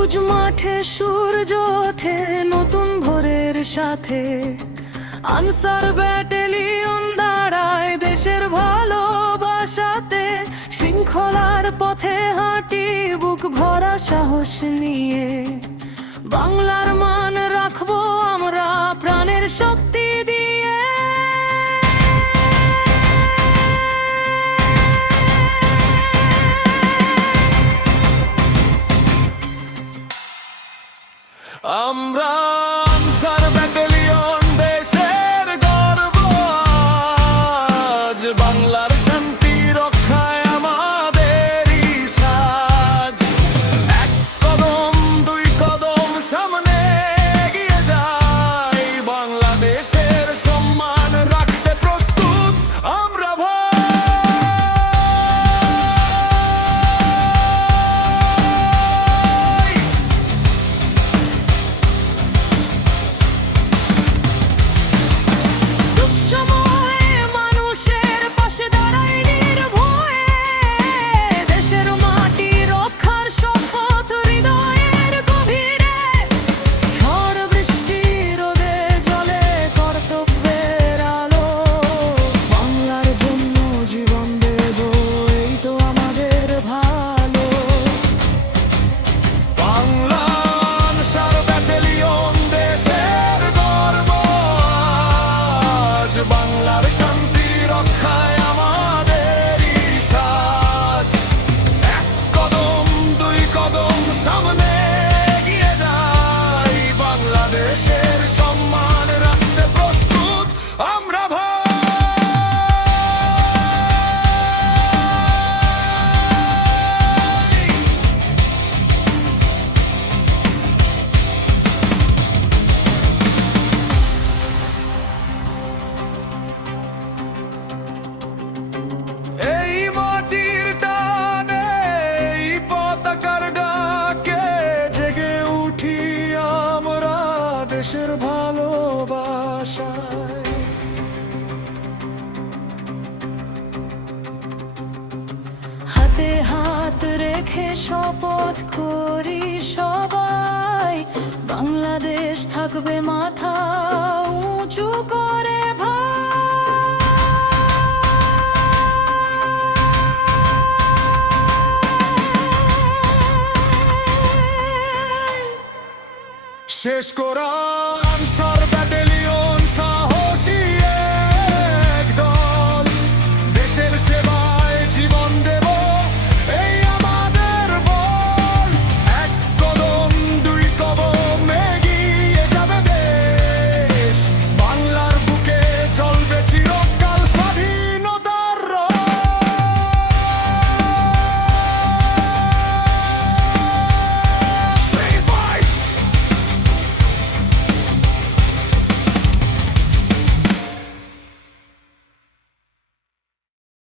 সবুজ মাঠে সূর্য ওঠে নতুন ভোরের সাথে। আনসার ব্যাটালিয়ন দাঁড়ায় দেশের ভালোবাসাতে। শৃঙ্খলার পথে হাঁটি বুক ভরা সাহস নিয়ে। বাংলার মান রাখবো আমরা প্রাণের শক্তি দিয়ে। আমরা আনসার ব্যাটালিয়ন দেশের গর্ব। আজ বাংলার শান্তি রক্ষায় আমাদেরই সাজ। এক কদম দুই কদম সামনে এগিয়ে যাই। বাংলাদেশের সম্মান রাখতে প্রস্তুত আমরা ভাই। বাংলার শান্তি রক্ষায় আমাদেরই সাজ। এক কদম দুই কদম সামনে এগিয়ে যাই। বাংলাদেশের সম্মান রাখতে প্রস্তুত আমরা ভাই। দেশের ভালোবাসায় হাতে হাত রেখে শপথ করি সবাই। বাংলাদেশ থাকবে মাথা উঁচু করে শেষ করা আনসার